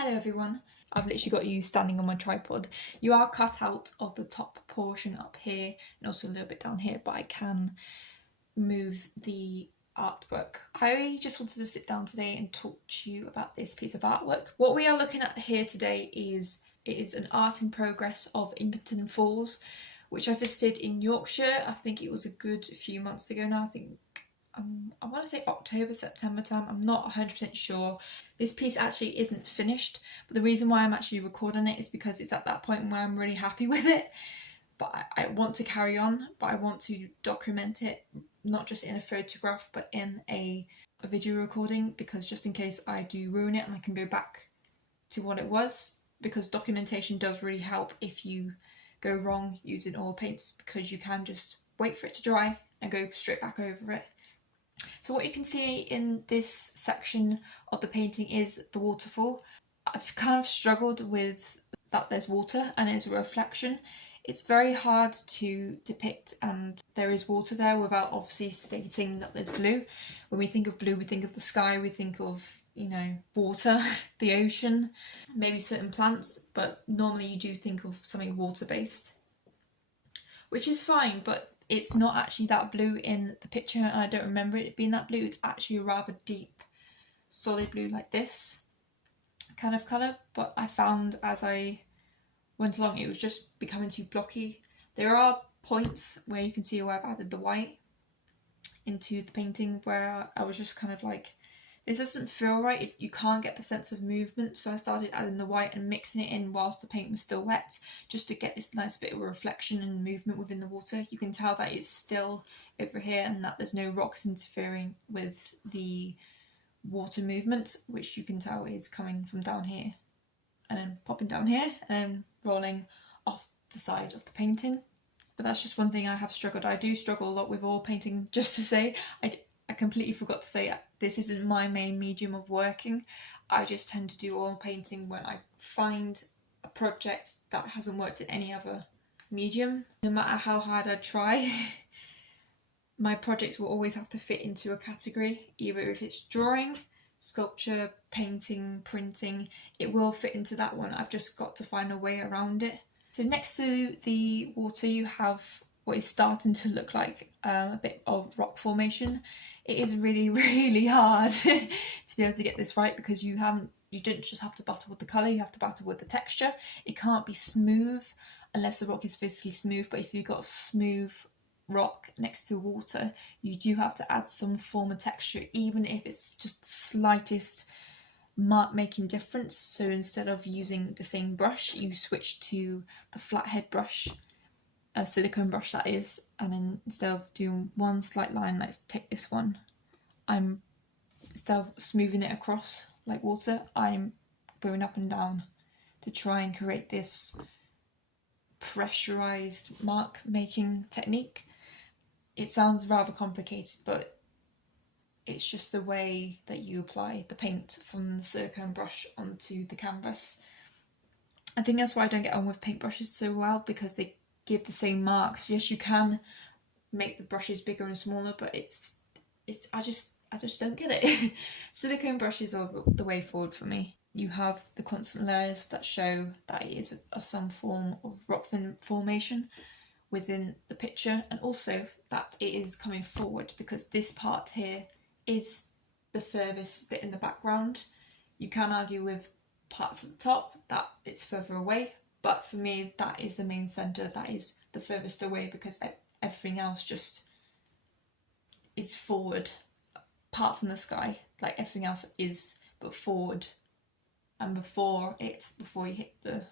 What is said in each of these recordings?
Hello everyone, I've literally got you standing on my tripod. You are cut out of the top portion up here and also a little bit down here, but I can move the artwork. I just wanted to sit down today and talk to you about this piece of artwork. What we are looking at here today is an art in progress of Ingleton Falls, which I visited in Yorkshire. I think it was a good few months ago now. I want to say October, September time, I'm not 100% sure. This piece actually isn't finished, but the reason why I'm actually recording it is because it's at that point where I'm really happy with it. But I want to carry on, but I want to document it, not just in a photograph, but in a video recording, because just in case I do ruin it and I can go back to what it was, because documentation does really help if you go wrong using oil paints, because you can just wait for it to dry and go straight back over it. So what you can see in this section of the painting is the waterfall. I've kind of struggled with that there's water and it's a reflection. It's very hard to depict and there is water there without obviously stating that there's blue. When we think of blue, we think of the sky, we think of, you know, water, the ocean, maybe certain plants, but normally you do think of something water-based, which is fine, but it's not actually that blue in the picture, and I don't remember it being that blue. It's actually a rather deep, solid blue like this kind of colour, but I found as I went along it was just becoming too blocky. There are points where you can see where I've added the white into the painting where I was just kind of like, this doesn't feel right, you can't get the sense of movement, so I started adding the white and mixing it in whilst the paint was still wet, just to get this nice bit of reflection and movement within the water. You can tell that it's still over here and that there's no rocks interfering with the water movement, which you can tell is coming from down here and then popping down here and rolling off the side of the painting. But that's just one thing I have struggled. I do struggle a lot with oil painting, just to say. I completely forgot to say this isn't my main medium of working. I just tend to do oil painting when I find a project that hasn't worked in any other medium. No matter how hard I try, my projects will always have to fit into a category. Either if it's drawing, sculpture, painting, printing, it will fit into that one. I've just got to find a way around it. So next to the water you have what is starting to look like a bit of rock formation. It is really, really hard to be able to get this right, because you didn't just have to battle with the colour, you have to battle with the texture. It can't be smooth unless the rock is physically smooth, but if you've got smooth rock next to water, you do have to add some form of texture, even if it's just the slightest mark making difference. So instead of using the same brush, you switch to the flathead brush, a silicone brush that is, and then instead of doing one slight line, let's take this one, instead of smoothing it across like water, I'm going up and down to try and create this pressurized mark making technique. It sounds rather complicated, but it's just the way that you apply the paint from the silicone brush onto the canvas. I think that's why I don't get on with paintbrushes so well, because they give the same marks. Yes, you can make the brushes bigger and smaller, but I just don't get it. Silicone brushes are the way forward for me. You have the constant layers that show that it is some form of rock formation within the picture, and also that it is coming forward, because this part here is the furthest bit in the background. You can argue with parts at the top that it's further away, but for me that is the main centre, that is the furthest away, because everything else just is forward, apart from the sky. Like everything else is but forward and before you hit the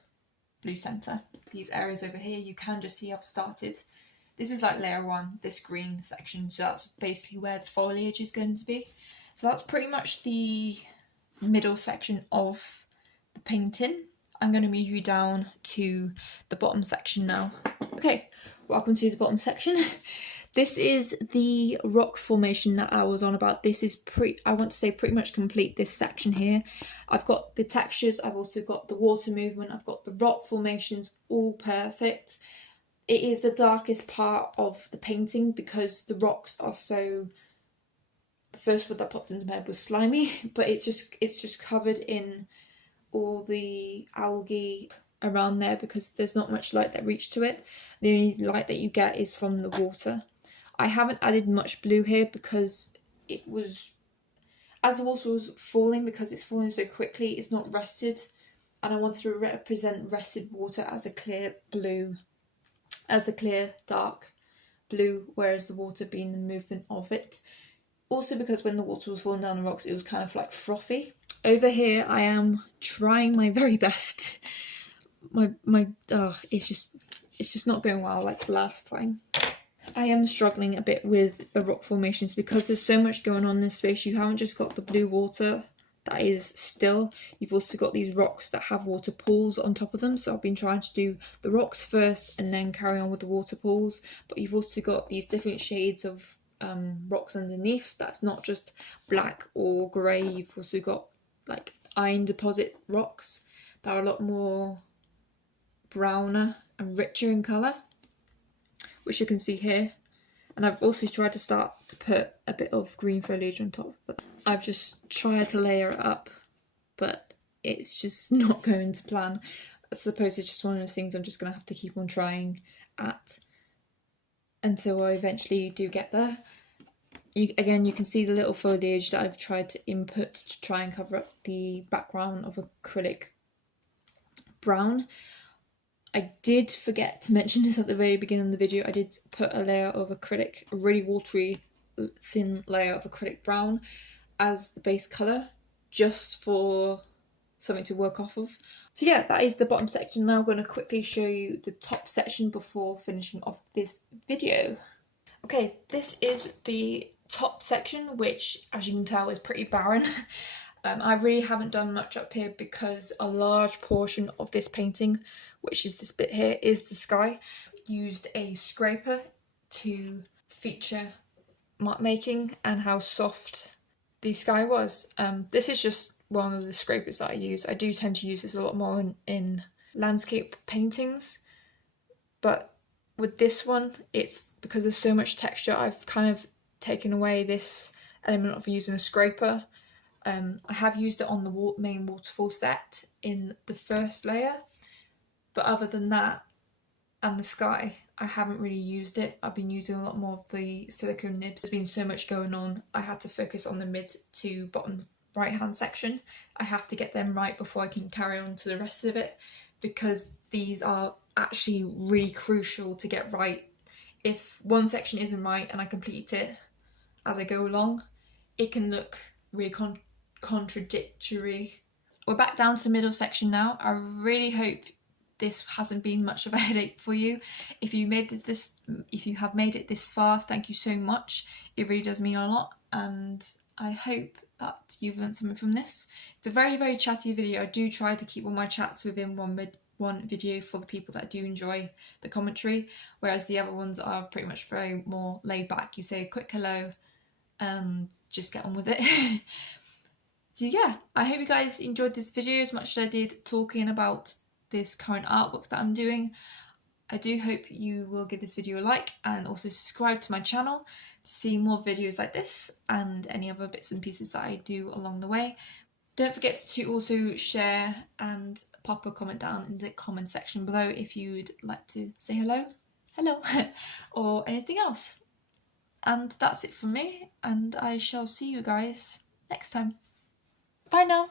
blue centre. These areas over here you can just see I've started, this is like layer one, this green section, so that's basically where the foliage is going to be. So that's pretty much the middle section of the painting. I'm going to move you down to the bottom section now. Okay, welcome to the bottom section. This is the rock formation that I was on about. This is I want to say pretty much complete, this section here. I've got the textures, I've also got the water movement, I've got the rock formations, all perfect. It is the darkest part of the painting because the rocks are so, the first word that popped into my head was slimy, but it's just covered in all the algae around there because there's not much light that reaches to it. The only light that you get is from the water. I haven't added much blue here because it was, as the water was falling, because it's falling so quickly, it's not rested, and I wanted to represent rested water as a clear blue, as a clear dark blue, whereas the water being the movement of it. Also because when the water was falling down the rocks, it was kind of like frothy. Over here, I am trying my very best. It's just not going well like last time. I am struggling a bit with the rock formations because there's so much going on in this space. You haven't just got the blue water that is still, you've also got these rocks that have water pools on top of them. So I've been trying to do the rocks first and then carry on with the water pools. But you've also got these different shades of rocks underneath. That's not just black or grey. You've also got like iron deposit rocks that are a lot more browner and richer in colour, which you can see here. And I've also tried to start to put a bit of green foliage on top, but I've just tried to layer it up, but it's just not going to plan. I suppose it's just one of those things I'm just going to have to keep on trying at until I eventually do get there. Again, you can see the little foliage that I've tried to input to try and cover up the background of acrylic brown. I did forget to mention this at the very beginning of the video. I did put a layer of acrylic, a really watery, thin layer of acrylic brown as the base colour, just for something to work off of. So yeah, that is the bottom section. Now I'm going to quickly show you the top section before finishing off this video. Okay, this is the top section, which, as you can tell, is pretty barren. I really haven't done much up here because a large portion of this painting, which is this bit here, is the sky. Used a scraper to feature mark making and how soft the sky was. This is just one of the scrapers that I use. I do tend to use this a lot more in landscape paintings, but with this one, it's because there's so much texture, I've kind of taken away this element of using a scraper. I have used it on the main waterfall set in the first layer, but other than that and the sky, I haven't really used it. I've been using a lot more of the silicone nibs. There's been so much going on. I had to focus on the mid to bottom right hand section. I have to get them right before I can carry on to the rest of it, because these are actually really crucial to get right. If one section isn't right and I complete it as I go along, it can look really contradictory. We're back down to the middle section now. I really hope this hasn't been much of a headache for you. If you have made it this far, thank you so much. It really does mean a lot, and I hope that you've learned something from this. It's a very, very chatty video. I do try to keep all my chats within one video for the people that do enjoy the commentary, whereas the other ones are pretty much very more laid back. You say a quick hello and just get on with it. So yeah, I hope you guys enjoyed this video as much as I did talking about this current artwork that I'm doing. I do hope you will give this video a like and also subscribe to my channel to see more videos like this and any other bits and pieces that I do along the way. Don't forget to also share and pop a comment down in the comment section below if you'd like to say hello, or anything else. And that's it from me, and I shall see you guys next time. Bye now.